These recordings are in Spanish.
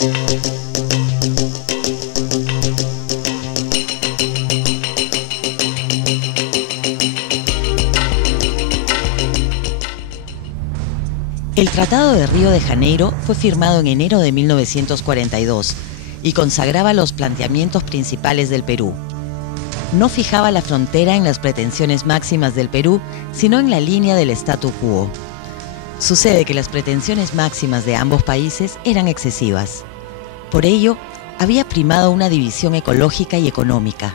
El Tratado de Río de Janeiro fue firmado en enero de 1942 y consagraba los planteamientos principales del Perú. No fijaba la frontera en las pretensiones máximas del Perú, sino en la línea del statu quo. Sucede que las pretensiones máximas de ambos países eran excesivas. Por ello, había primado una división ecológica y económica.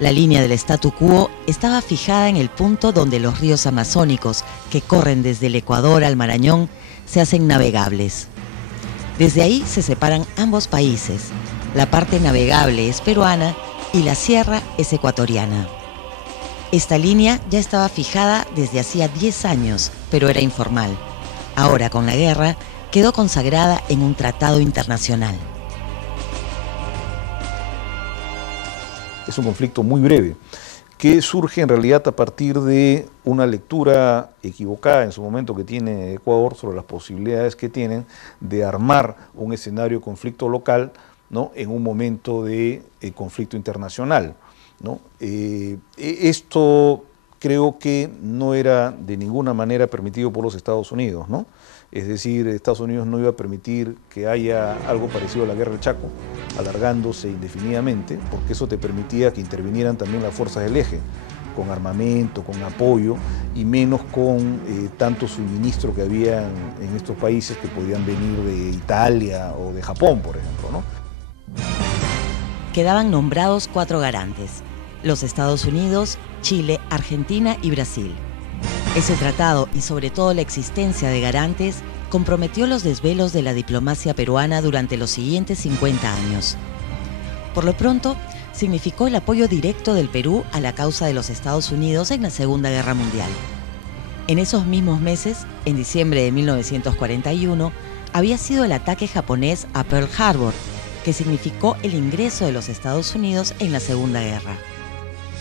La línea del statu quo estaba fijada en el punto donde los ríos amazónicos, que corren desde el Ecuador al Marañón, se hacen navegables. Desde ahí se separan ambos países. La parte navegable es peruana y la sierra es ecuatoriana. Esta línea ya estaba fijada desde hacía 10 años, pero era informal. Ahora, con la guerra, quedó consagrada en un tratado internacional. Es un conflicto muy breve, que surge en realidad a partir de una lectura equivocada en su momento que tiene Ecuador sobre las posibilidades que tienen de armar un escenario de conflicto local, ¿no?, en un momento de conflicto internacional, ¿no? Esto creo que no era de ninguna manera permitido por los Estados Unidos, ¿no? Es decir, Estados Unidos no iba a permitir que haya algo parecido a la guerra del Chaco, alargándose indefinidamente, porque eso te permitía que intervinieran también las fuerzas del eje, con armamento, con apoyo, y menos con tanto suministro que había en estos países que podían venir de Italia o de Japón, por ejemplo, ¿no? Quedaban nombrados 4 garantes: los Estados Unidos, Chile, Argentina y Brasil. Ese tratado, y sobre todo la existencia de garantes, comprometió los desvelos de la diplomacia peruana durante los siguientes 50 años. Por lo pronto, significó el apoyo directo del Perú a la causa de los Estados Unidos en la Segunda Guerra Mundial. En esos mismos meses, en diciembre de 1941, había sido el ataque japonés a Pearl Harbor, que significó el ingreso de los Estados Unidos en la Segunda Guerra.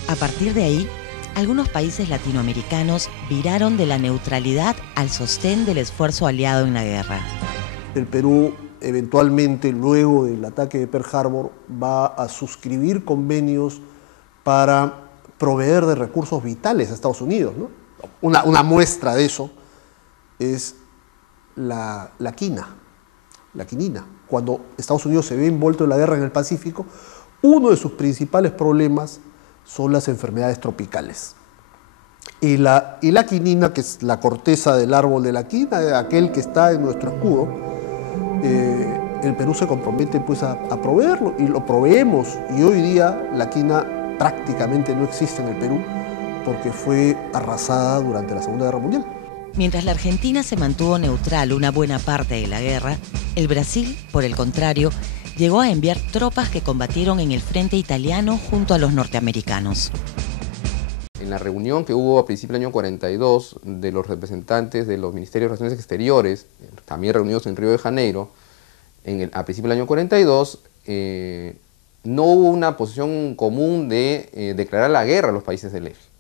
A partir de ahí, algunos países latinoamericanos viraron de la neutralidad al sostén del esfuerzo aliado en la guerra. El Perú eventualmente, luego del ataque de Pearl Harbor, va a suscribir convenios para proveer de recursos vitales a Estados Unidos, ¿no? Una muestra de eso es la quinina. Cuando Estados Unidos se ve envuelto en la guerra en el Pacífico, uno de sus principales problemas son las enfermedades tropicales. Y la quinina, que es la corteza del árbol de la quina, aquel que está en nuestro escudo, el Perú se compromete pues a proveerlo, y lo proveemos, y hoy día la quina prácticamente no existe en el Perú porque fue arrasada durante la Segunda Guerra Mundial. Mientras la Argentina se mantuvo neutral una buena parte de la guerra, el Brasil, por el contrario, llegó a enviar tropas que combatieron en el frente italiano junto a los norteamericanos. En la reunión que hubo a principios del año 42 de los representantes de los Ministerios de Relaciones Exteriores, también reunidos en Río de Janeiro, a principios del año 42, no hubo una posición común de declarar la guerra a los países del eje.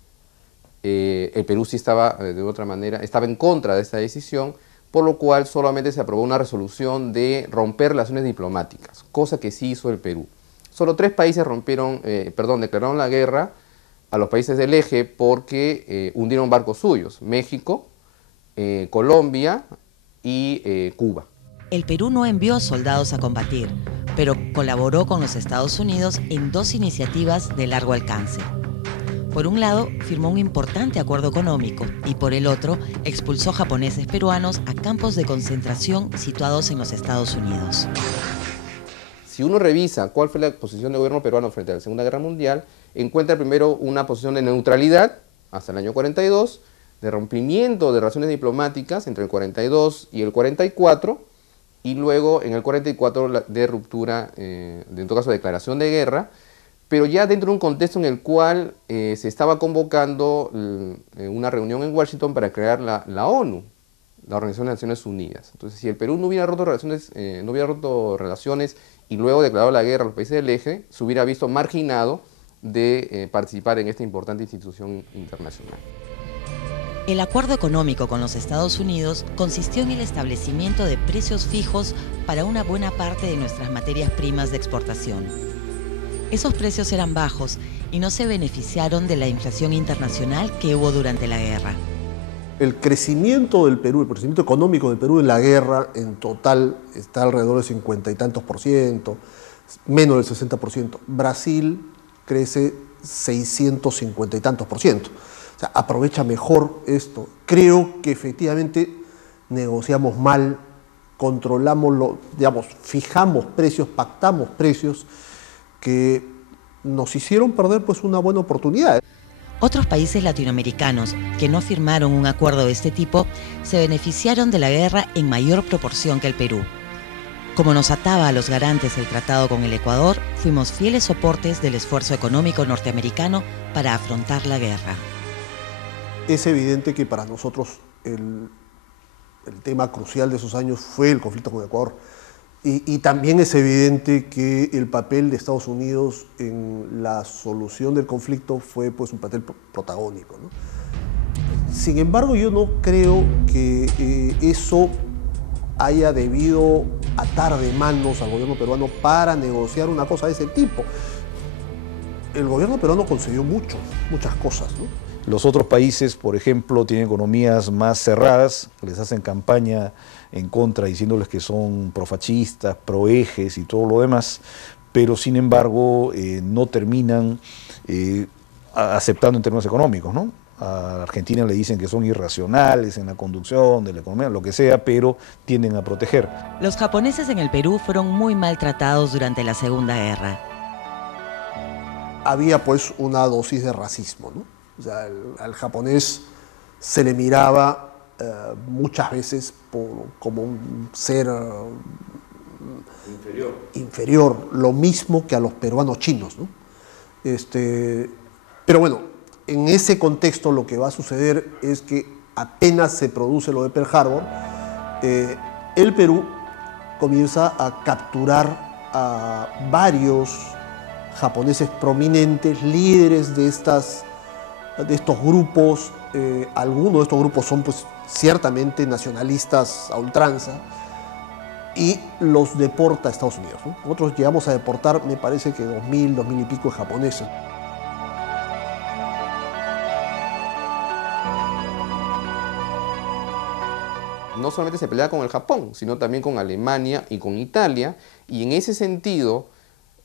El Perú sí estaba, de otra manera, estaba en contra de esta decisión, por lo cual solamente se aprobó una resolución de romper relaciones diplomáticas, cosa que sí hizo el Perú. Solo 3 países declararon la guerra a los países del eje porque hundieron barcos suyos: México, Colombia y Cuba. El Perú no envió soldados a combatir, pero colaboró con los Estados Unidos en 2 iniciativas de largo alcance. Por un lado, firmó un importante acuerdo económico y por el otro, expulsó japoneses peruanos a campos de concentración situados en los Estados Unidos. Si uno revisa cuál fue la posición del gobierno peruano frente a la Segunda Guerra Mundial, encuentra primero una posición de neutralidad hasta el año 42, de rompimiento de relaciones diplomáticas entre el 42 y el 44, y luego en el 44 de ruptura, en todo caso declaración de guerra, pero ya dentro de un contexto en el cual se estaba convocando una reunión en Washington para crear la ONU, la Organización de Naciones Unidas. Entonces, si el Perú no hubiera roto relaciones y luego declarado la guerra a los países del eje, se hubiera visto marginado de participar en esta importante institución internacional. El acuerdo económico con los Estados Unidos consistió en el establecimiento de precios fijos para una buena parte de nuestras materias primas de exportación. Esos precios eran bajos y no se beneficiaron de la inflación internacional que hubo durante la guerra. El crecimiento del Perú, el crecimiento económico del Perú en la guerra, en total, está alrededor del 50 y tantos %, menos del 60%. Brasil crece 650 y tantos %. O sea, aprovecha mejor esto. Creo que efectivamente negociamos mal, controlamos, fijamos precios, pactamos precios que nos hicieron perder pues una buena oportunidad. Otros países latinoamericanos que no firmaron un acuerdo de este tipo se beneficiaron de la guerra en mayor proporción que el Perú. Como nos ataba a los garantes el tratado con el Ecuador, fuimos fieles soportes del esfuerzo económico norteamericano para afrontar la guerra. Es evidente que para nosotros el tema crucial de esos años fue el conflicto con Ecuador. Y también es evidente que el papel de Estados Unidos en la solución del conflicto fue pues un papel protagónico, ¿no? Sin embargo, yo no creo que eso haya debido atar de manos al gobierno peruano para negociar una cosa de ese tipo. El gobierno peruano consiguió muchas cosas, ¿no? Los otros países, por ejemplo, tienen economías más cerradas, les hacen campaña en contra diciéndoles que son profascistas, proejes y todo lo demás, pero sin embargo no terminan aceptando en términos económicos, ¿no? A Argentina le dicen que son irracionales en la conducción de la economía, lo que sea, pero tienden a proteger. Los japoneses en el Perú fueron muy maltratados durante la Segunda Guerra. Había pues una dosis de racismo, ¿no? O sea, al japonés se le miraba muchas veces como un ser inferior, lo mismo que a los peruanos chinos, ¿no? Pero bueno, en ese contexto lo que va a suceder es que apenas se produce lo de Pearl Harbor, el Perú comienza a capturar a varios japoneses prominentes, líderes de estos grupos. Algunos de estos grupos son pues ciertamente nacionalistas a ultranza, y los deporta a Estados Unidos, ¿no? Nosotros llegamos a deportar, me parece que 2000 y pico de japoneses. No solamente se peleaba con el Japón, sino también con Alemania y con Italia, y en ese sentido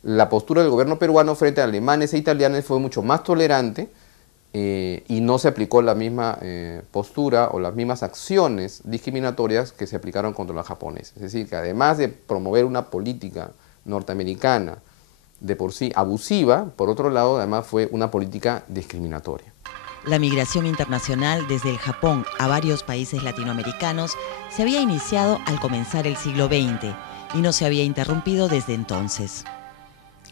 la postura del gobierno peruano frente a alemanes e italianos fue mucho más tolerante, y no se aplicó la misma postura o las mismas acciones discriminatorias que se aplicaron contra los japoneses. Es decir, que además de promover una política norteamericana de por sí abusiva, por otro lado, además fue una política discriminatoria. La migración internacional desde el Japón a varios países latinoamericanos se había iniciado al comenzar el siglo XX y no se había interrumpido desde entonces.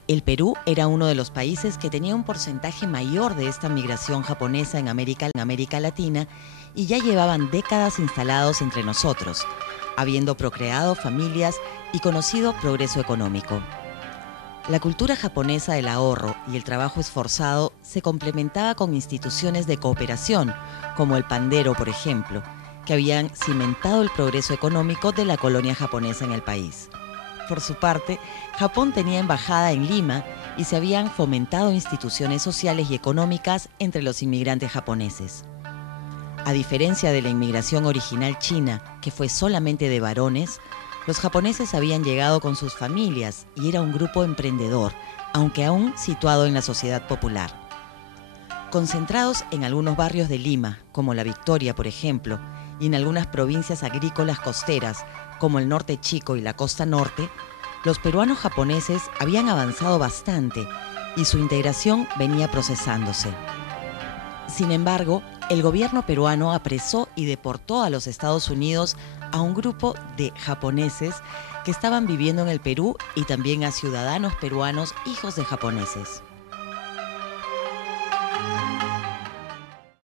El Perú era uno de los países que tenía un porcentaje mayor de esta migración japonesa en América Latina, y ya llevaban décadas instalados entre nosotros, habiendo procreado familias y conocido progreso económico. La cultura japonesa del ahorro y el trabajo esforzado se complementaba con instituciones de cooperación, como el pandero, por ejemplo, que habían cimentado el progreso económico de la colonia japonesa en el país. Por su parte, Japón tenía embajada en Lima y se habían fomentado instituciones sociales y económicas entre los inmigrantes japoneses. A diferencia de la inmigración original china, que fue solamente de varones, los japoneses habían llegado con sus familias y era un grupo emprendedor, aunque aún situado en la sociedad popular. Concentrados en algunos barrios de Lima, como La Victoria, por ejemplo, y en algunas provincias agrícolas costeras, como el Norte Chico y la Costa Norte, los peruanos japoneses habían avanzado bastante y su integración venía procesándose. Sin embargo, el gobierno peruano apresó y deportó a los Estados Unidos a un grupo de japoneses que estaban viviendo en el Perú y también a ciudadanos peruanos hijos de japoneses.